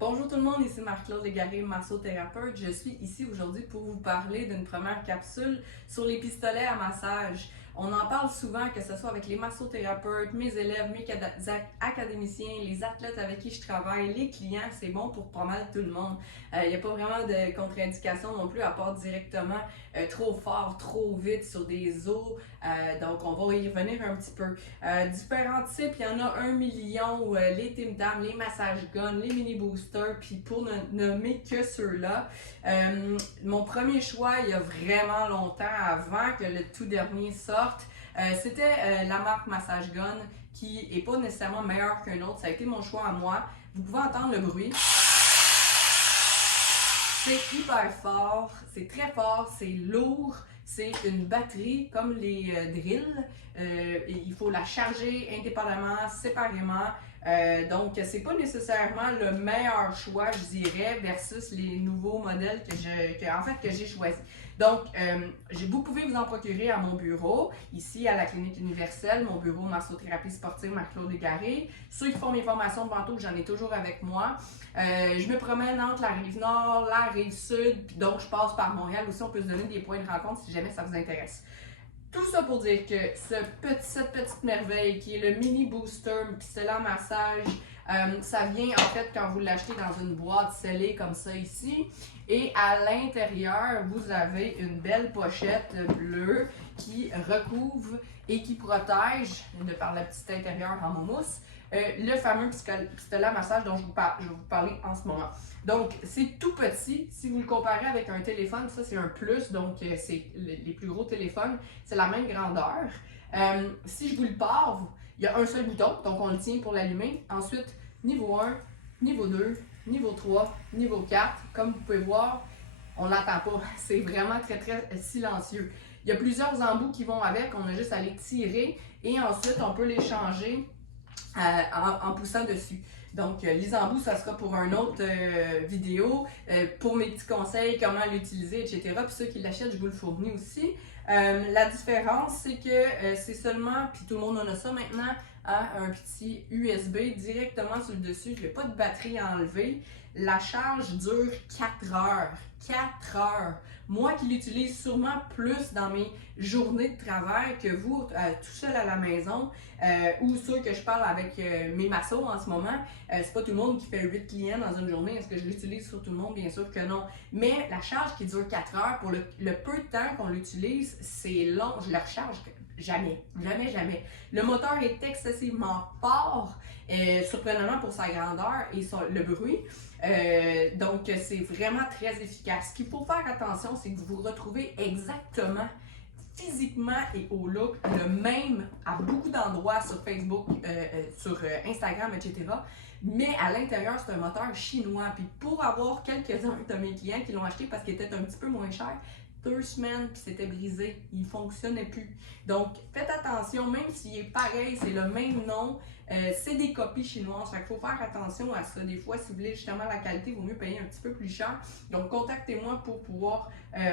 Bonjour tout le monde, ici Marc-Claude Légaré, massothérapeute. Je suis ici aujourd'hui pour vous parler d'une première capsule sur les pistolets à massage. On en parle souvent, que ce soit avec les massothérapeutes, mes élèves, mes académiciens, les athlètes avec qui je travaille, les clients, c'est bon pour pas mal tout le monde. Il n'y a pas vraiment de contre-indication non plus, à part directement trop fort, trop vite sur des os. Donc on va y revenir un petit peu. Différents types, il y en a 1 million, les Tim Tam, les Massage Gun, les Mini Boosters, puis pour ne nommer que ceux-là. Mon premier choix, il y a vraiment longtemps, avant que le tout dernier sorte, c'était la marque Massage Gun, qui n'est pas nécessairement meilleure qu'un autre. Ça a été mon choix à moi. Vous pouvez entendre le bruit. C'est hyper fort, c'est très fort, c'est lourd. C'est une batterie comme les drills. Il faut la charger indépendamment, séparément. Donc, c'est pas nécessairement le meilleur choix, je dirais, versus les nouveaux modèles que j'ai choisis. Donc, vous pouvez vous en procurer à mon bureau, ici à la Clinique Universelle, mon bureau massothérapie sportive Marc-Claude Légaré. Ceux qui font mes formations de ventouse, j'en ai toujours avec moi. Je me promène entre la rive nord, la rive sud, puis donc je passe par Montréal aussi. On peut se donner des points de rencontre si jamais ça vous intéresse. Tout ça pour dire que cette petite merveille qui est le Mini Booster pistolet à massage, ça vient en fait quand vous l'achetez dans une boîte scellée comme ça ici. Et à l'intérieur, vous avez une belle pochette bleue qui recouvre et qui protège, de par le petit intérieur en mousse, le fameux pistolet à massage dont je vais vous parler en ce moment. Donc, c'est tout petit. Si vous le comparez avec un téléphone, ça c'est un plus, donc c'est les plus gros téléphones, c'est la même grandeur. Si je vous le pars, il y a un seul bouton, donc on le tient pour l'allumer. Ensuite, niveau 1, niveau 2, niveau 3, niveau 4. Comme vous pouvez voir, on ne l'entend pas. C'est vraiment très silencieux. Il y a plusieurs embouts qui vont avec, on a juste à les tirer et ensuite on peut les changer en poussant dessus. Donc, les embouts, ça sera pour une autre vidéo, pour mes petits conseils, comment l'utiliser, etc. Puis ceux qui l'achètent, je vous le fournis aussi. La différence, c'est que c'est seulement, puis tout le monde en a ça maintenant, un petit USB directement sur le dessus. Il n'y a pas de batterie à enlever. La charge dure 4 heures. 4 heures. Moi qui l'utilise sûrement plus dans mes journées de travail que vous, tout seul à la maison, ou ceux que je parle avec mes massos en ce moment, c'est pas tout le monde qui fait 8 clients dans une journée. Est-ce que je l'utilise sur tout le monde? Bien sûr que non. Mais la charge qui dure 4 heures, pour le peu de temps qu'on l'utilise, c'est long. Je le recharge jamais. Le moteur est excessivement fort, surprenamment pour sa grandeur et le bruit. Donc, c'est vraiment très efficace. Ce qu'il faut faire attention, c'est que vous vous retrouvez exactement physiquement et au look le même à beaucoup d'endroits sur Facebook, sur Instagram, etc. Mais à l'intérieur, c'est un moteur chinois. Puis pour avoir quelques-uns de mes clients qui l'ont acheté parce qu'il était un petit peu moins cher, 2 semaines, puis c'était brisé. Il ne fonctionnait plus. Donc, faites attention, même s'il est pareil, c'est le même nom, c'est des copies chinoises. Fait qu'il faut faire attention à ça. Des fois, si vous voulez justement la qualité, il vaut mieux payer un petit peu plus cher. Donc, contactez-moi pour pouvoir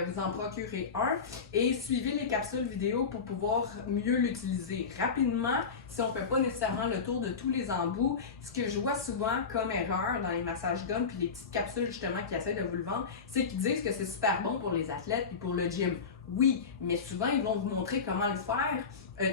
vous en procurer un. Et suivez les capsules vidéo pour pouvoir mieux l'utiliser rapidement. Si on ne fait pas nécessairement le tour de tous les embouts, ce que je vois souvent comme erreur dans les massages guns puis les petites capsules justement qui essaient de vous le vendre, c'est qu'ils disent que c'est super bon pour les athlètes et pour le gym. Oui, mais souvent ils vont vous montrer comment le faire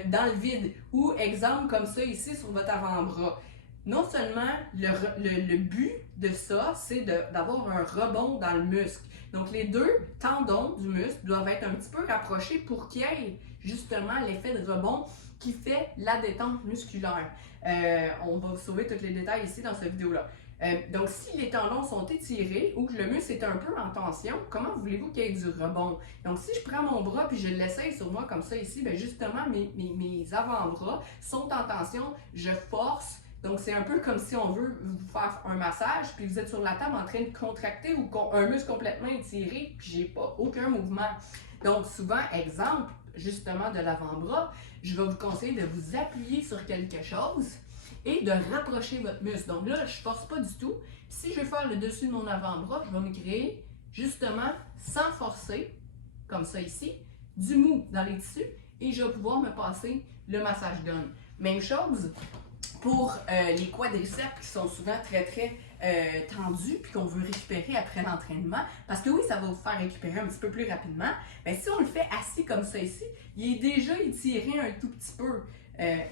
dans le vide. Ou exemple comme ça ici sur votre avant-bras. Non seulement le but de ça, c'est d'avoir un rebond dans le muscle. Donc les deux tendons du muscle doivent être un petit peu rapprochés pour qu'il y ait justement l'effet de rebond qui fait la détente musculaire. On va vous sauver tous les détails ici dans cette vidéo-là. Donc, si les tendons sont étirés ou que le muscle est un peu en tension, comment voulez-vous qu'il y ait du rebond? Donc, si je prends mon bras puis je l'essaye sur moi comme ça ici, bien justement, mes avant-bras sont en tension, je force. Donc, c'est un peu comme si on veut vous faire un massage, puis vous êtes sur la table en train de contracter ou un muscle complètement étiré, puis j'ai pas aucun mouvement. Donc, souvent, exemple, justement de l'avant-bras, je vais vous conseiller de vous appuyer sur quelque chose et de rapprocher votre muscle. Donc là, je ne force pas du tout. Si je veux faire le dessus de mon avant-bras, je vais me créer justement, sans forcer, comme ça ici, du mou dans les tissus et je vais pouvoir me passer le massage gun. Même chose pour les quadriceps qui sont souvent très tendu puis qu'on veut récupérer après l'entraînement, parce que oui, ça va vous faire récupérer un petit peu plus rapidement, bien, si on le fait assis comme ça ici, il est déjà étiré un tout petit peu.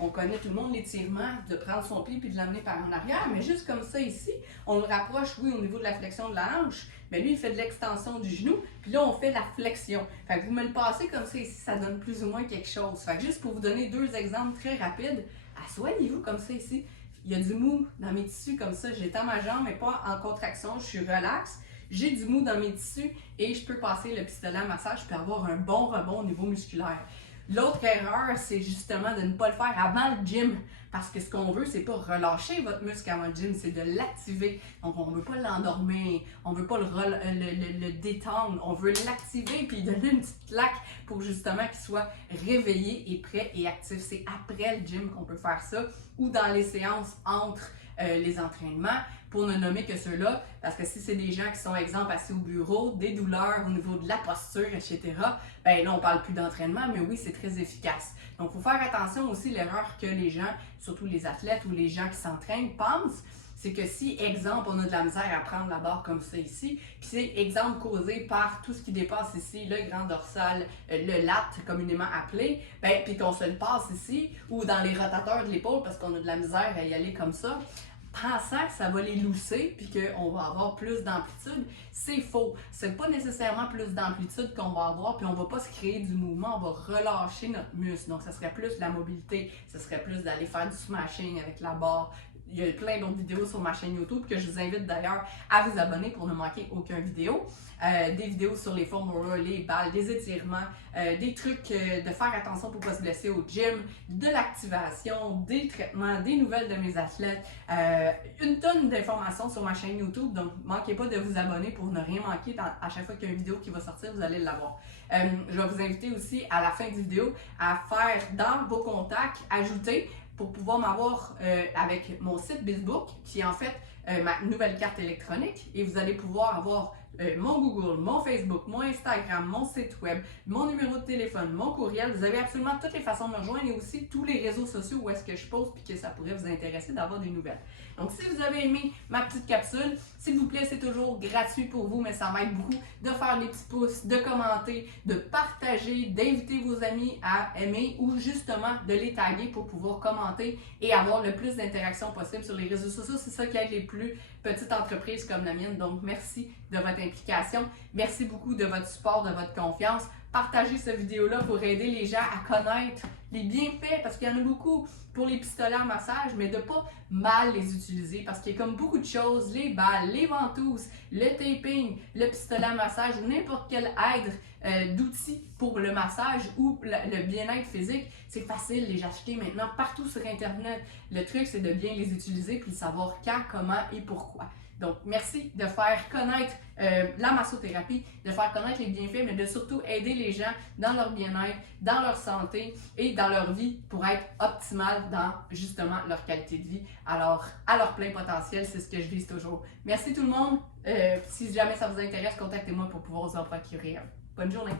On connaît tout le monde l'étirement, de prendre son pied puis de l'amener par en arrière, mais juste comme ça ici, on le rapproche, oui, au niveau de la flexion de la hanche, mais lui, il fait de l'extension du genou, puis là, on fait la flexion. Fait que vous me le passez comme ça ici, ça donne plus ou moins quelque chose. Fait que juste pour vous donner deux exemples très rapides, assoignez-vous comme ça ici. Il y a du mou dans mes tissus comme ça, j'étends ma jambe, mais pas en contraction, je suis relax. J'ai du mou dans mes tissus et je peux passer le pistolet à massage puis avoir un bon rebond au niveau musculaire. L'autre erreur, c'est justement de ne pas le faire avant le gym. Parce que ce qu'on veut, c'est pas relâcher votre muscle avant le gym, c'est de l'activer. Donc, on veut pas l'endormir, on veut pas le détendre, on veut l'activer puis donner une petite claque pour justement qu'il soit réveillé et prêt et actif. C'est après le gym qu'on peut faire ça ou dans les séances entre les entraînements, pour ne nommer que ceux-là, parce que si c'est des gens qui sont, exemple, assis au bureau, des douleurs au niveau de la posture, etc., ben là, on parle plus d'entraînement, mais oui, c'est très efficace. Donc, il faut faire attention aussi, l'erreur que les gens, surtout les athlètes ou les gens qui s'entraînent, pensent, c'est que si, exemple, on a de la misère à prendre la barre comme ça ici, puis c'est, exemple, causé par tout ce qui dépasse ici, le grand dorsal, le lat, communément appelé, ben, puis qu'on se le passe ici, ou dans les rotateurs de l'épaule, parce qu'on a de la misère à y aller comme ça, pensant que ça va les lousser puis qu'on va avoir plus d'amplitude, c'est faux. C'est pas nécessairement plus d'amplitude qu'on va avoir puis on va pas se créer du mouvement, on va relâcher notre muscle. Donc, ça serait plus la mobilité, ça serait plus d'aller faire du smashing avec la barre. Il y a plein d'autres vidéos sur ma chaîne YouTube que je vous invite d'ailleurs à vous abonner pour ne manquer aucune vidéo. Des vidéos sur les foam rollers, les balles, des étirements, des trucs de faire attention pour ne pas se blesser au gym, de l'activation, des traitements, des nouvelles de mes athlètes, une tonne d'informations sur ma chaîne YouTube. Donc, ne manquez pas de vous abonner pour ne rien manquer. À chaque fois qu'il y a une vidéo qui va sortir, vous allez l'avoir. Je vais vous inviter aussi à la fin de vidéo à faire dans vos contacts, ajouter pour pouvoir m'avoir avec mon site BizBook, qui est en fait ma nouvelle carte électronique, et vous allez pouvoir avoir mon Google, mon Facebook, mon Instagram, mon site web, mon numéro de téléphone, mon courriel. Vous avez absolument toutes les façons de me rejoindre et aussi tous les réseaux sociaux où est-ce que je poste puis que ça pourrait vous intéresser d'avoir des nouvelles. Donc, si vous avez aimé ma petite capsule, s'il vous plaît, c'est toujours gratuit pour vous, mais ça m'aide beaucoup de faire des petits pouces, de commenter, de partager, d'inviter vos amis à aimer ou justement de les taguer pour pouvoir commenter et avoir le plus d'interactions possible sur les réseaux sociaux. C'est ça qui aide les plus petites entreprises comme la mienne. Donc, merci de votre implication. Merci beaucoup de votre support, de votre confiance. Partagez cette vidéo-là pour aider les gens à connaître les bienfaits, parce qu'il y en a beaucoup pour les pistolets à massage, mais de ne pas mal les utiliser, parce qu'il y a comme beaucoup de choses, les balles, les ventouses, le taping, le pistolet à massage ou n'importe quelle aide d'outils pour le massage ou le bien-être physique, c'est facile de les acheter maintenant partout sur Internet. Le truc, c'est de bien les utiliser puis de savoir quand, comment et pourquoi. Donc, merci de faire connaître la massothérapie, de faire connaître les bienfaits, mais de surtout aider les gens dans leur bien-être, dans leur santé et dans leur vie pour être optimales dans justement leur qualité de vie. Alors, à leur plein potentiel, c'est ce que je vise toujours. Merci tout le monde. Si jamais ça vous intéresse, contactez-moi pour pouvoir vous en procurer un. Bonne journée!